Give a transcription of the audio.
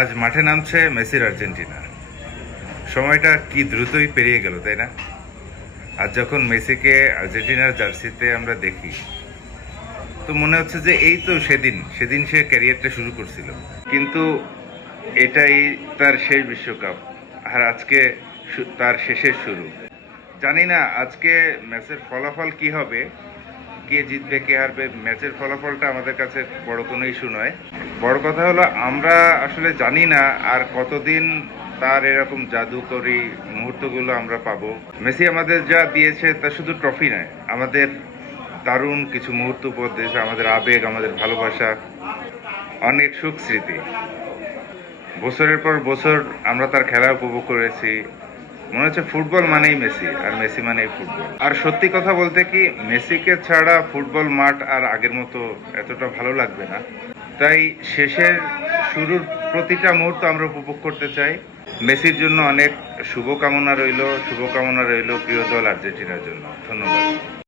আজ মাঠে নামছে মেসির আর্জেন্টিনা। সময়টা কি দ্রুতই পেরিয়ে গেল, তাই না? আজ যখন মেসিকে আর্জেন্টিনার জার্সিতে আমরা দেখি, তো মনে হচ্ছে যে এই তো সেদিন সেদিন সে ক্যারিয়ারটা শুরু করছিল। কিন্তু এটাই তার শেষ বিশ্বকাপ, আর আজকে তার শেষের শুরু। জানি না আজকে ম্যাচের ফলাফল কি হবে, কে জিতবে কে হারবে। ম্যাচের ফলাফলটা আমাদের কাছে বড় কোনো ইস্যু নয়। বড় কথা হলো আমরা আসলে জানি না আর কতদিন তার এরকম জাদুকরী মুহূর্তগুলো আমরা পাবো। মেসি আমাদের যা দিয়েছে তা শুধু ট্রফি নয়, আমাদের দারুণ কিছু মুহূর্ত উপহার দিয়েছে, আমাদের আবেগ, আমাদের ভালোবাসা, অনেক সুখ স্মৃতি। বছরের পর বছর আমরা তার খেলা উপভোগ করেছি। মনে হচ্ছে ফুটবল মানেই মেসি, আর মেসি মানেই ফুটবল। আর সত্যি কথা বলতে কি, মেসিকে ছাড়া ফুটবল মাঠ আর আগের মতো এতটা ভালো লাগবে না। তাই শেষের শুরুর প্রতিটা মুহূর্ত আমরা উপভোগ করতে চাই। মেসির জন্য অনেক শুভকামনা রইল প্রিয় দল আর্জেন্টিনার জন্য। ধন্যবাদ।